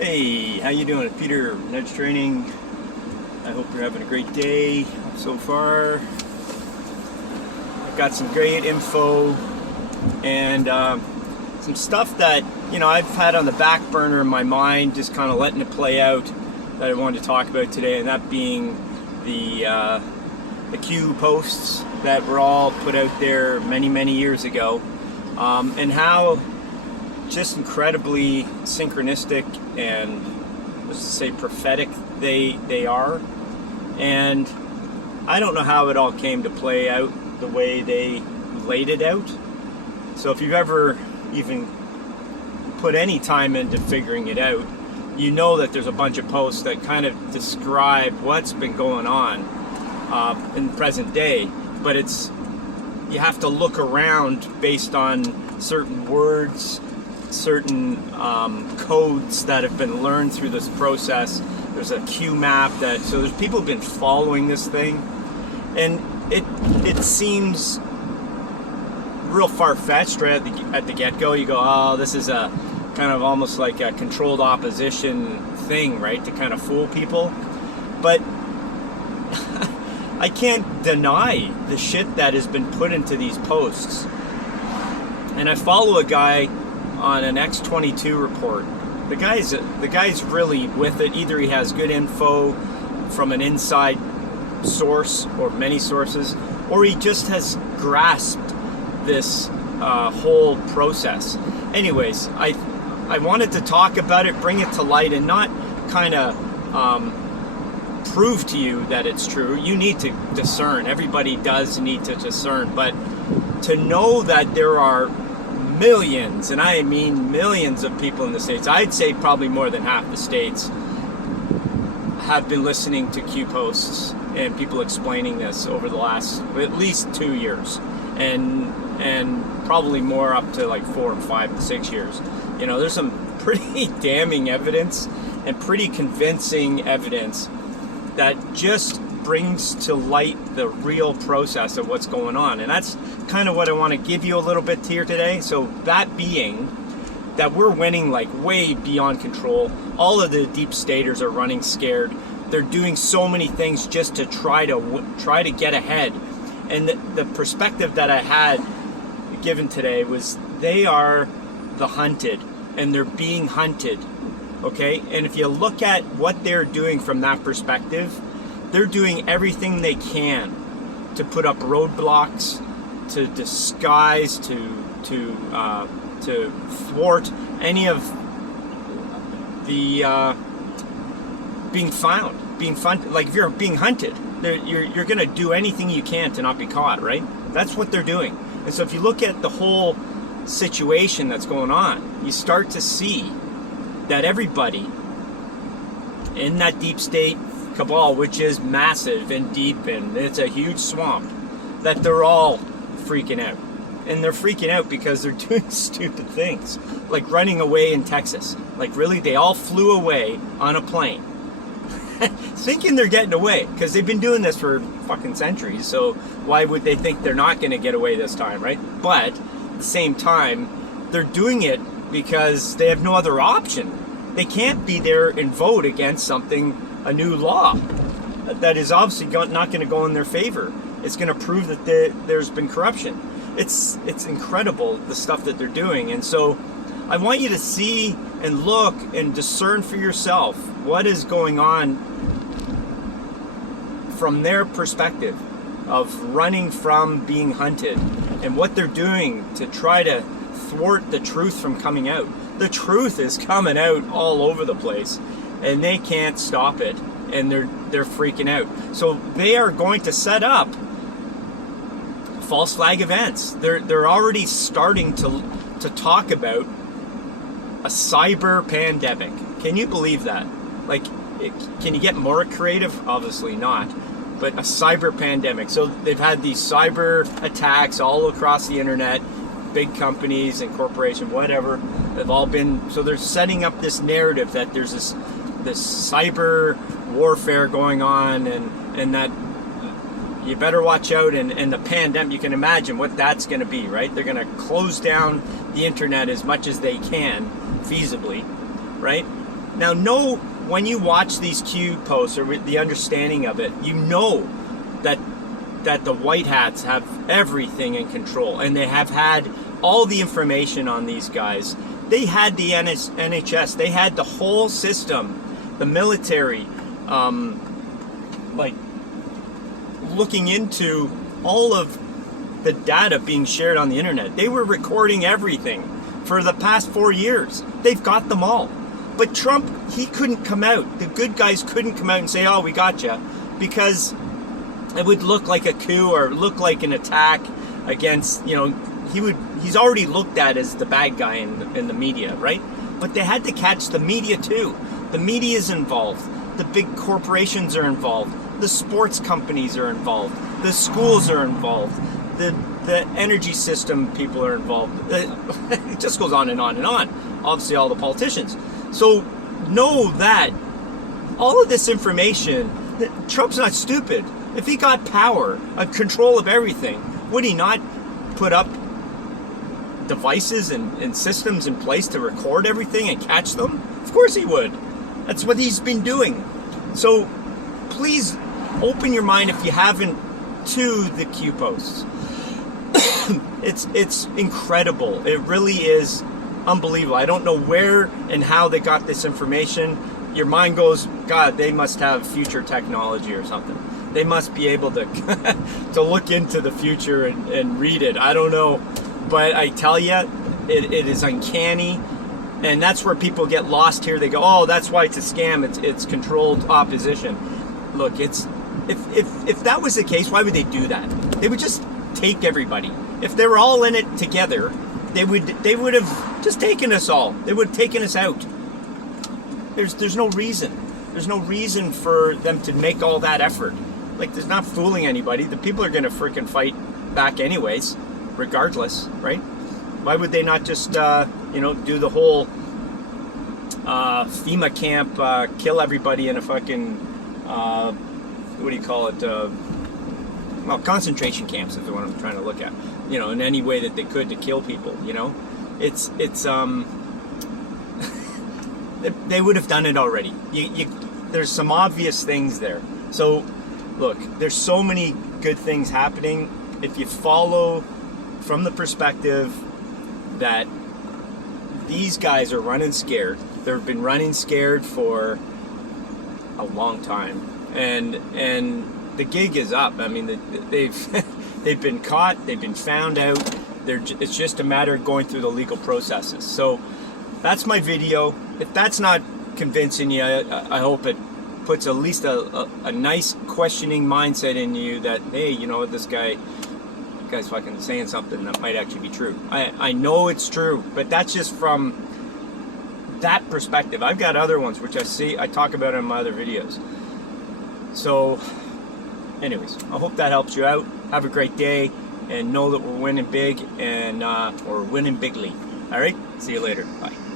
Hey, how you doing? Peter, Nudge Training. I hope you're having a great day so far. I've got some great info and some stuff that, I've had on the back burner in my mind, just kind of letting it play out, that I wanted to talk about today, and that being the Q posts that were all put out there many years ago, and how just incredibly synchronistic and, let's say, prophetic they are. And I don't know how it all came to play out the way they laid it out. So if you've ever even put any time into figuring it out, you know that there's a bunch of posts that kind of describe what's been going on in the present day. But you have to look around based on certain words, certain codes that have been learned through this process. There's a Q map so there's people who've been following this thing, and it seems real far-fetched right at the get-go. You go, oh, this is a kind of almost like a controlled opposition thing, right, to kind of fool people. But I can't deny the shit that has been put into these posts. And I follow a guy on an X22 report. The guy's really with it. Either he has good info from an inside source or many sources, or he just has grasped this whole process. Anyways, I wanted to talk about it, bring it to light, and not kind of prove to you that it's true. You need to discern. Everybody does need to discern, but to know that there are millions, and I mean millions of people in the States, I'd say probably more than half the states, have been listening to Q posts and people explaining this over the last at least 2 years, and probably more, up to like 4 and 5 and 6 years. There's some pretty damning evidence and pretty convincing evidence that just brings to light the real process of what's going on. And that's kind of what I want to give you a little bit here today. So that being that we're winning like way beyond control. All of the deep staters are running scared. They're doing so many things just to try to get ahead. And the perspective that I had given today was they are the hunted, and they're being hunted. Okay? And if you look at what they're doing from that perspective, they're doing everything they can to put up roadblocks, to disguise, to thwart any of the being found. Like if you're being hunted, you're going to do anything you can to not be caught, right? That's what they're doing. And so if you look at the whole situation that's going on, you start to see that everybody in that deep state cabal, which is massive and deep, and it's a huge swamp, that they're all freaking out. And they're freaking out because they're doing stupid things, like running away in Texas. Like, really, they all flew away on a plane thinking they're getting away, because they've been doing this for fucking centuries. So why would they think they're not going to get away this time, right? But at the same time, they're doing it because they have no other option. They can't be there and vote against a new law that is obviously not going to go in their favor. It's going to prove that there's been corruption. It's incredible, the stuff that they're doing. And so I want you to see and look and discern for yourself what is going on from their perspective of running from being hunted, and what they're doing to try to thwart the truth from coming out. The truth is coming out all over the place, and they can't stop it, and they're freaking out. So they are going to set up false flag events. They're already starting to talk about a cyber pandemic. Can you believe that? Like, can you get more creative? Obviously not. But a cyber pandemic. So they've had these cyber attacks all across the internet. Big companies and corporations, whatever, they've all been. So they're setting up this narrative that there's this cyber warfare going on, and that you better watch out. And the pandemic, you can imagine what that's going to be, right? They're going to close down the internet as much as they can, feasibly, right? Now, when you watch these Q posts or the understanding of it, you know that the white hats have everything in control, and they have had all the information on these guys. They had the NHS, they had the whole system, the military, like looking into all of the data being shared on the internet. They were recording everything for the past 4 years. They've got them all. But Trump, he couldn't come out. The good guys couldn't come out and say, oh, we got you, because it would look like a coup or look like an attack against, he's already looked at as the bad guy in the media, right? But they had to catch the media too. The media is involved. The big corporations are involved. The sports companies are involved. The schools are involved. The energy system people are involved. It just goes on and on and on. Obviously, all the politicians. So know that all of this information, Trump's not stupid. If he got power, control of everything, would he not put up devices and systems in place to record everything and catch them? Of course he would. That's what he's been doing. So please open your mind, if you haven't, to the Q posts. It's incredible. It really is unbelievable. I don't know where and how they got this information. Your mind goes, God, they must have future technology or something. They must be able to to look into the future and read it. I don't know. But I tell you, it is uncanny. And that's where people get lost here. They go, oh, that's why it's a scam. It's controlled opposition. Look, if that was the case, why would they do that? They would just take everybody. If they were all in it together, they would have just taken us all. They would have taken us out. There's no reason. There's no reason for them to make all that effort. Like, there's not fooling anybody. The people are going to freaking fight back anyways, regardless, right? Why would they not just, do the whole FEMA camp, kill everybody in a fucking, what do you call it? Concentration camps is what I'm trying to look at. In any way that they could to kill people. It's they would have done it already. There's some obvious things there. So, look, there's so many good things happening. If you follow from the perspective that these guys are running scared, they've been running scared for a long time, and the gig is up. I mean, they've been caught, they've been found out. It's just a matter of going through the legal processes. So that's my video. If that's not convincing you, I hope it puts at least a nice questioning mindset in you that, hey, this guy's fucking saying something that might actually be true. I know it's true, but that's just from that perspective. I've got other ones which I talk about in my other videos. So anyways, I hope that helps you out. Have a great day, and know that we're winning big, and we're winning bigly. All right, see you later. Bye.